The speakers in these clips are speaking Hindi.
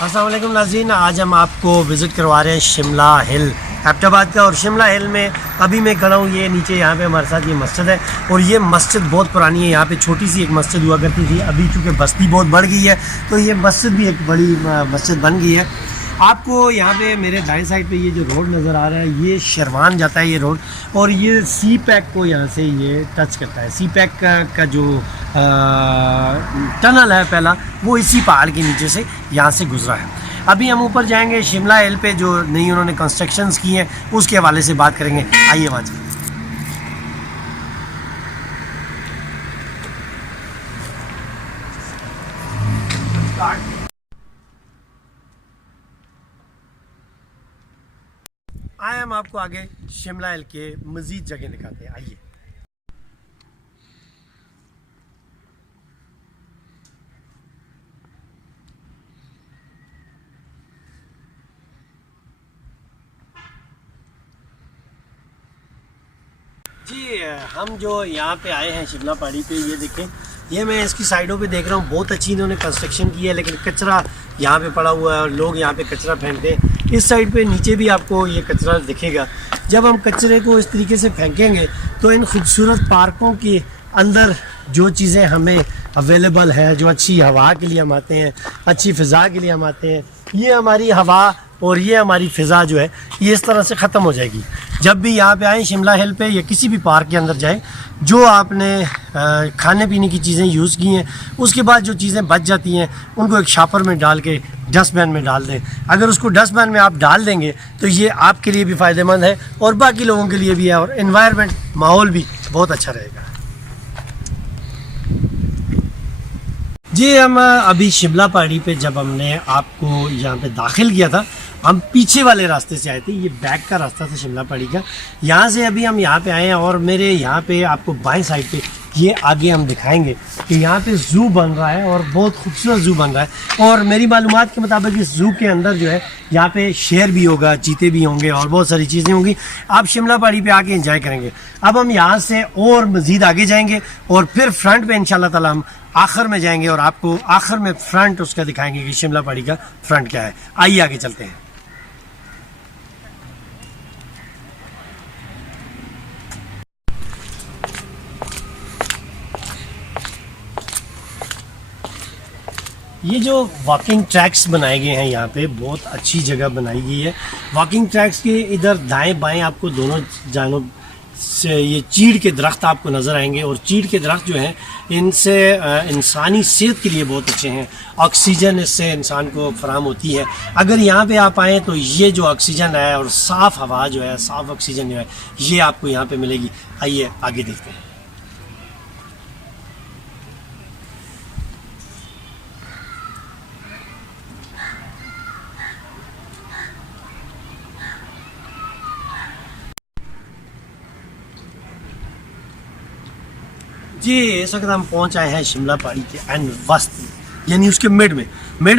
अस्सलाम वालेकुम नाज़रीन, आज हम आपको विज़िट करवा रहे हैं शिमला हिल एबटाबाद का। और शिमला हिल में अभी मैं खड़ा हूँ, ये नीचे यहाँ पे हमारे साथ ये मस्जिद है। और ये मस्जिद बहुत पुरानी है। यहाँ पे छोटी सी एक मस्जिद हुआ करती थी, अभी चूँकि बस्ती बहुत बढ़ गई है तो ये मस्जिद भी एक बड़ी मस्जिद बन गई है। आपको यहाँ पे मेरे दाएं साइड पे ये जो रोड नज़र आ रहा है, ये शरवान जाता है ये रोड, और ये सी पैक को यहाँ से ये टच करता है। सी पैक का जो टनल है पहला, वो इसी पहाड़ के नीचे से यहाँ से गुजरा है। अभी हम ऊपर जाएंगे, शिमला हिल पे जो नई उन्होंने कंस्ट्रक्शंस की हैं उसके हवाले से बात करेंगे। आइए वहाँ चलिए। आए हम आपको आगे शिमला हिल के मज़ीद जगह दिखाते हैं। आइए। जी, हम जो यहाँ पे आए हैं शिमला पहाड़ी पे, ये देखें, ये मैं इसकी साइडों पे देख रहा हूँ, बहुत अच्छी इन्होंने कंस्ट्रक्शन की है, लेकिन कचरा यहाँ पे पड़ा हुआ है और लोग यहाँ पे कचरा फेंकते हैं। इस साइड पे नीचे भी आपको ये कचरा दिखेगा। जब हम कचरे को इस तरीके से फेंकेंगे तो इन खूबसूरत पार्कों के अंदर जो चीज़ें हमें अवेलेबल है, जो अच्छी हवा के लिए हम आते हैं, अच्छी फ़िज़ा के लिए हम आते हैं, ये हमारी हवा और ये हमारी फ़िज़ा जो है ये इस तरह से ख़त्म हो जाएगी। जब भी यहाँ पे आएँ शिमला हिल पे या किसी भी पार्क के अंदर जाएं, जो आपने खाने पीने की चीज़ें यूज़ की हैं, उसके बाद जो चीज़ें बच जाती हैं उनको एक शापर में डाल के डस्टबिन में डाल दें। अगर उसको डस्टबिन में आप डाल देंगे तो ये आपके लिए भी फ़ायदेमंद है और बाकी लोगों के लिए भी है, और एनवायरनमेंट, माहौल भी बहुत अच्छा रहेगा। जी, हम अभी शिमला पहाड़ी पे जब हमने आपको यहाँ पे दाखिल किया था, हम पीछे वाले रास्ते से आए थे, ये बैक का रास्ता था शिमला पहाड़ी का। यहाँ से अभी हम यहाँ पे आए हैं और मेरे यहाँ पे आपको बाएं साइड पे ये आगे हम दिखाएंगे कि यहाँ पे ज़ू बन रहा है और बहुत खूबसूरत ज़ू बन रहा है। और मेरी मालूमात के मुताबिक इस ज़ू के अंदर जो है यहाँ पे शेर भी होगा, चीते भी होंगे और बहुत सारी चीज़ें होंगी। आप शिमला पहाड़ी पे आके एंजॉय करेंगे। अब हम यहाँ से और मज़ीद आगे जाएंगे और फिर फ्रंट पे इंशाल्लाह ताला हम आखिर में जाएंगे और आपको आखिर में फ्रंट उसका दिखाएंगे कि शिमला पहाड़ी का फ्रंट क्या है। आइए आगे चलते हैं। ये जो वॉकिंग ट्रैक्स बनाए गए हैं यहाँ पे, बहुत अच्छी जगह बनाई गई है। वॉकिंग ट्रैक्स के इधर दाएं बाएं आपको दोनों जानब से ये चीड़ के दरख्त आपको नज़र आएंगे, और चीड़ के दरख्त जो हैं इनसे इंसानी सेहत के लिए बहुत अच्छे हैं। ऑक्सीजन इससे इंसान को फराहम होती है। अगर यहाँ पे आप आएँ तो ये जो ऑक्सीजन है और साफ़ हवा जो है, साफ़ ऑक्सीजन जो है, ये आपको यहाँ पे मिलेगी। आइए आगे देखते हैं। जी, इस वक्त हम पहुंच आए हैं शिमला पहाड़ी के एंड वस्त, यानी उसके मिड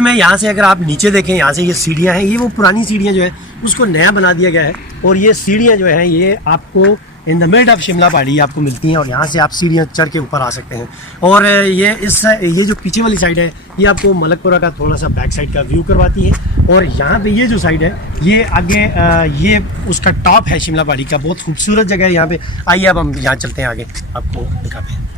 में यहाँ से अगर आप नीचे देखें, यहाँ से ये सीढ़ियाँ हैं, ये वो पुरानी सीढ़ियाँ जो है उसको नया बना दिया गया है। और ये सीढ़ियाँ जो हैं ये आपको in the mid of Shimla पहाड़ी आपको मिलती हैं, और यहाँ से आप सीढ़ियाँ चढ़ के ऊपर आ सकते हैं। और ये जो पीछे वाली साइड है ये आपको मलकपुरा का थोड़ा सा बैक साइड का व्यू करवाती है। और यहाँ पे ये जो साइड है ये आगे ये उसका टॉप है शिमला पहाड़ी का, बहुत खूबसूरत जगह है यहाँ पे। आइए अब हम यहाँ चलते हैं, आगे आपको दिखाते हैं।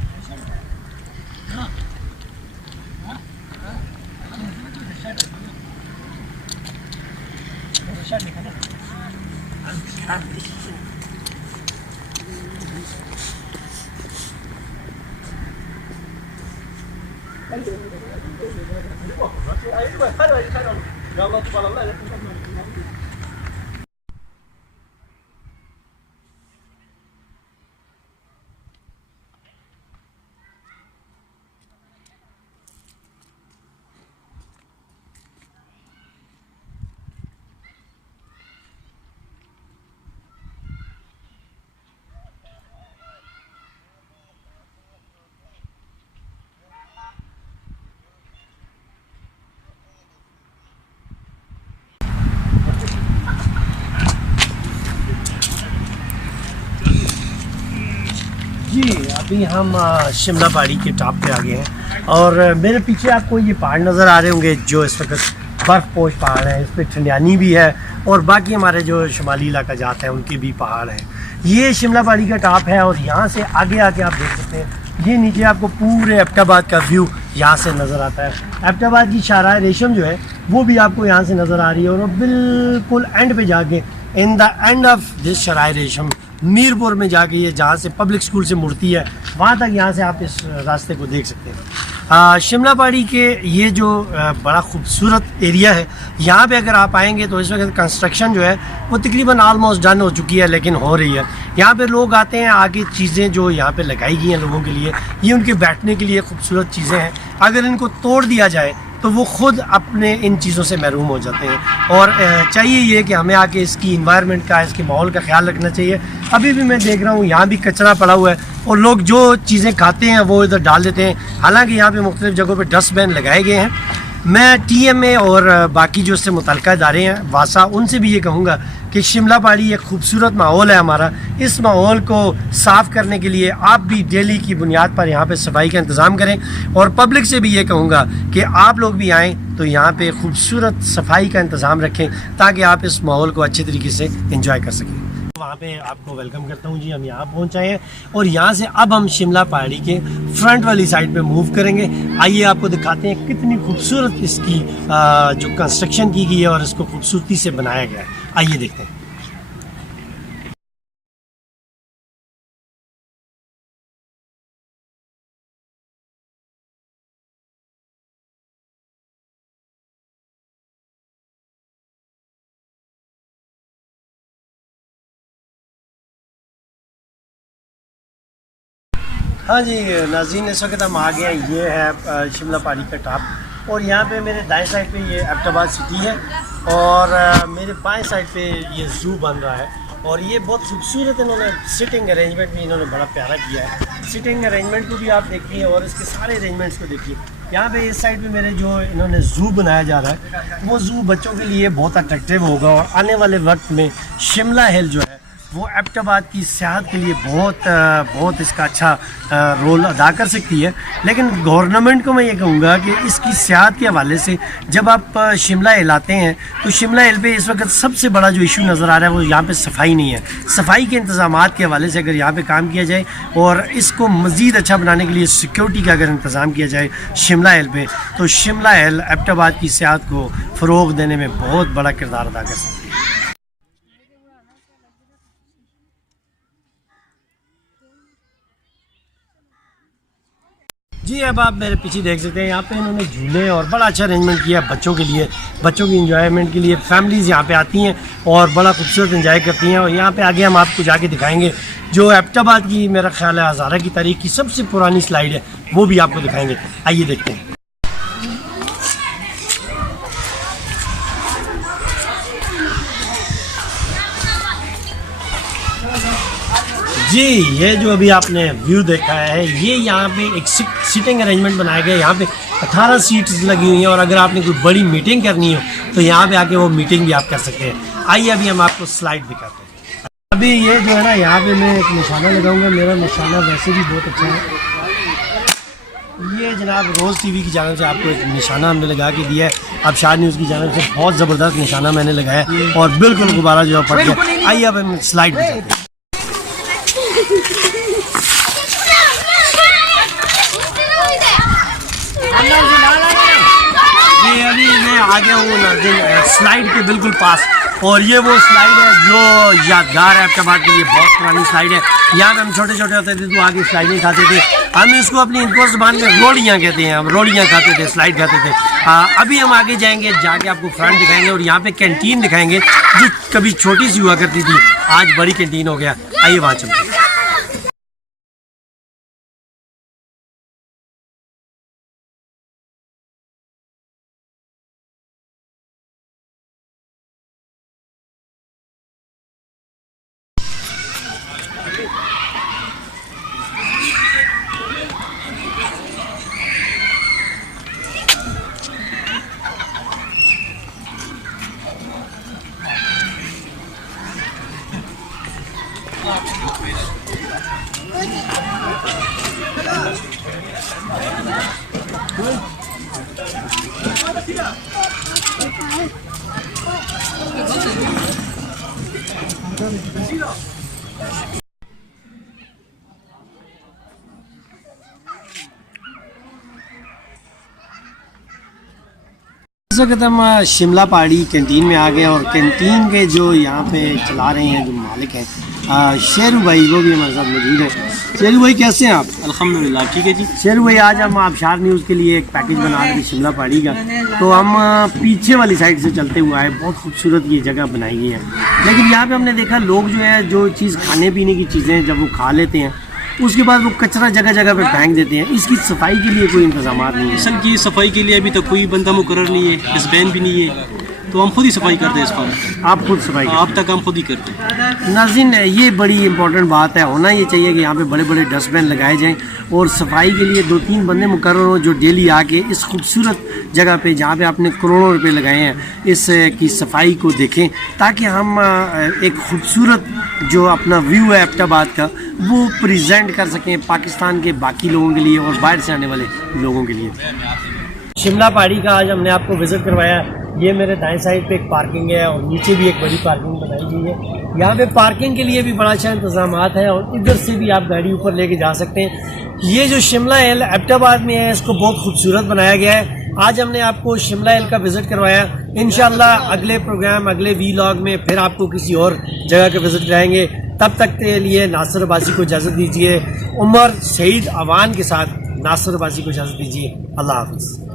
जी, अभी हम शिमला पहाड़ी के टॉप पे आ गए हैं और मेरे पीछे आपको ये पहाड़ नज़र आ रहे होंगे जो इस वक्त बर्फ़पोश पहाड़ हैं, इस पर ठंडियानी भी है और बाकी हमारे जो शुमाली इलाका जाते हैं उनके भी पहाड़ हैं। ये शिमला पहाड़ी का टॉप है और यहाँ से आगे आके आप देख सकते हैं, ये नीचे आपको पूरे एबटाबाद का व्यू यहाँ से नज़र आता है। एबटाबाद की शाहराह रेशम जो है वो भी आपको यहाँ से नज़र आ रही है और बिल्कुल एंड पे जाके in the end of this शाहराह रेशम मीरपुर में जाके ये जहाँ से पब्लिक स्कूल से मुड़ती है वहाँ तक यहाँ से आप इस रास्ते को देख सकते हैं। शिमला पहाड़ी के ये जो बड़ा खूबसूरत एरिया है, यहाँ पे अगर आप आएंगे तो इस वक्त कंस्ट्रक्शन जो है वो तकरीबन ऑलमोस्ट डन हो चुकी है, लेकिन हो रही है। यहाँ पे लोग आते हैं, आगे चीज़ें जो यहाँ पे लगाई गई हैं लोगों के लिए, ये उनके बैठने के लिए खूबसूरत चीज़ें हैं। अगर इनको तोड़ दिया जाए तो वो ख़ुद अपने इन चीज़ों से महरूम हो जाते हैं और चाहिए ये कि हमें आके इसकी इन्वायरमेंट का, इसके माहौल का ख्याल रखना चाहिए। अभी भी मैं देख रहा हूँ यहाँ भी कचरा पड़ा हुआ है और लोग जो चीज़ें खाते हैं वो इधर डाल देते हैं। हालांकि यहाँ पे मुख्तलिफ़ जगहों पे डस्टबिन लगाए गए हैं। मैं TMA और बाकी जो इससे मुतल्लिक़ इदारे हैं वासा, उनसे भी ये कहूँगा कि शिमला पहाड़ी एक खूबसूरत माहौल है हमारा। इस माहौल को साफ़ करने के लिए आप भी डेली की बुनियाद पर यहाँ पे सफाई का इंतज़ाम करें और पब्लिक से भी ये कहूँगा कि आप लोग भी आएँ तो यहाँ पे खूबसूरत सफाई का इंतज़ाम रखें ताकि आप इस माहौल को अच्छे तरीके से इंजॉय कर सकें। वहाँ पे आपको वेलकम करता हूँ जी। हम यहाँ पहुँच आए हैं और यहाँ से अब हम शिमला पहाड़ी के फ्रंट वाली साइड पे मूव करेंगे। आइए आपको दिखाते हैं कितनी खूबसूरत इसकी जो कंस्ट्रक्शन की गई है और इसको खूबसूरती से बनाया गया है। आइए देखते हैं। हाँ जी नाज़रीन, इस वक्त हम आ गए हैं, ये है शिमला पहाड़ी का टॉप और यहाँ पे मेरे दाएं साइड पे ये एबटाबाद सिटी है और मेरे बाएं साइड पे ये ज़ू बन रहा है और ये बहुत खूबसूरत इन्होंने सिटिंग अरेंजमेंट भी इन्होंने बड़ा प्यारा किया है। सिटिंग अरेंजमेंट को भी आप देखिए और इसके सारे अरेंजमेंट्स को देखिए। यहाँ पे इस साइड पे मेरे जो इन्होंने ज़ू बनाया जा रहा है वो ज़ू बच्चों के लिए बहुत अट्रैक्टिव होगा और आने वाले वक्त में शिमला हिल जो है वो एबटाबाद की सेहत के लिए बहुत इसका अच्छा रोल अदा कर सकती है। लेकिन गवर्नमेंट को मैं ये कहूँगा कि इसकी सेहत के हवाले से जब आप शिमला हिल आते हैं तो शिमला हिल पे इस वक्त सबसे बड़ा जो इशू नज़र आ रहा है वो यहाँ पे सफाई नहीं है। सफाई के इंतज़ामात के हवाले से अगर यहाँ पे काम किया जाए और इसको मज़ीद अच्छा बनाने के लिए सिक्योरिटी का अगर इंतज़ाम किया जाए शिमला हिल पे, तो शिमला हिल एबटाबाद की सेहत को फ़रोग़ देने में बहुत बड़ा किरदार अदा कर सकती है। जी अब आप मेरे पीछे देख सकते हैं, यहाँ पे इन्होंने झूले और बड़ा अच्छा अरेंजमेंट किया है बच्चों के लिए, बच्चों की इंजॉयमेंट के लिए। फैमिलीज़ यहाँ पे आती हैं और बड़ा खूबसूरत इंजॉय करती हैं। और यहाँ पे आगे हम आपको जाके दिखाएंगे जो एबटाबाद की मेरा ख्याल है हज़ारा की तारीख की सबसे पुरानी स्लाइड है, वो भी आपको दिखाएंगे। आइए देखते हैं। जी ये जो अभी आपने व्यू देखा है, ये यहाँ पे एक सिटिंग अरेंजमेंट बनाया गया है। यहाँ पे 18 सीट्स लगी हुई हैं और अगर आपने कोई बड़ी मीटिंग करनी हो तो यहाँ पे आके वो मीटिंग भी आप कर सकते हैं। आइए अभी हम आपको स्लाइड दिखाते हैं। अभी ये जो है ना, यहाँ पे मैं एक निशाना लगाऊंगा। मेरा निशाना वैसे भी बहुत अच्छा है। ये जनाब रोज़ TV की जानिब से आपको एक निशाना हमने लगा के दिया है। अब शाद न्यूज़ की जानिब से बहुत ज़बरदस्त निशाना मैंने लगाया और बिल्कुल गुब्बारा जो है फट गया। आइए अब हम स्लाइड दिखाते हैं। ये अभी मैं आ गया हूँ स्लाइड के बिल्कुल पास और ये वो स्लाइड है जो यादगार है एबटाबाद के लिए। बहुत पुरानी स्लाइड है। यहाँ पे हम छोटे छोटे होते थे तो आगे स्लाइडें खाते थे। हम इसको अपनी इनको ज़बान में रोड़ियाँ कहते हैं। हम रोड़ियाँ खाते थे, स्लाइड खाते थे। अभी हम आगे जाएंगे, जाके आपको फ्रंट दिखाएंगे और यहाँ पे कैंटीन दिखाएंगे जो कभी छोटी सी हुआ करती थी, आज बड़ी कैंटीन हो गया। आइए वहाँ चलते हैं। इस वक्त हम शिमला पहाड़ी कैंटीन में आ गए और कैंटीन के जो यहाँ पे चला रहे हैं जो मालिक हैं शेरू भाई, वो भी हमारे साथ मौजूद है। शेरू भाई कैसे हैं आप? अल्हम्दुलिल्लाह ठीक है जी। शेरू भाई, आज हम आबशार न्यूज़ के लिए एक पैकेज बना रहे थे शिमला पहाड़ी का, तो हम पीछे वाली साइड से चलते हुए आए। बहुत खूबसूरत ये जगह बनाई गई है, लेकिन यहाँ पे हमने देखा लोग जो है जो चीज़ खाने पीने की चीज़ें जब वो खा लेते हैं उसके बाद वो कचरा जगह जगह पे फेंक देते हैं। इसकी सफाई के लिए कोई इंतजाम नहीं है। असल की सफाई के लिए अभी तक कोई बंदा मुकर्रर नहीं है, डस्टबिन भी नहीं है, तो हम खुद ही सफाई करते हैं इसको। आप खुद सफाई? अब तक हम खुद ही करते हैं। नाज़रीन, ये बड़ी इंपॉर्टेंट बात है। होना ये चाहिए कि यहाँ पे बड़े बड़े डस्टबिन लगाए जाएं और सफाई के लिए 2-3 बंदे मुकर्रर हों जो डेली आके इस खूबसूरत जगह पे जहाँ पे आपने करोड़ों रुपए लगाए हैं इस की सफाई को देखें, ताकि हम एक खूबसूरत जो अपना व्यू है एबटाबाद का वो प्रेजेंट कर सकें पाकिस्तान के बाकी लोगों के लिए और बाहर से आने वाले लोगों के लिए। शिमला पहाड़ी का आज हमने आपको विज़िट करवाया। ये मेरे दाएं साइड पे एक पार्किंग है और नीचे भी एक बड़ी पार्किंग बनाई गई है। यहाँ पे पार्किंग के लिए भी बड़ा अच्छा इंतजाम है और इधर से भी आप गाड़ी ऊपर लेके जा सकते हैं। ये जो शिमला हिल एबटाबाद में है इसको बहुत खूबसूरत बनाया गया है। आज हमने आपको शिमला हिल का विज़िट करवाया। इंशाल्लाह अगले प्रोग्राम, अगले वीलॉग में फिर आपको किसी और जगह का विज़िट कराएंगे। तब तक के लिए नासिर अब्बासी को इजाज़त दीजिए। उमर सईद अवान के साथ नासिर अब्बासी को इजाज़त दीजिए। अल्लाह हाफ़िज़।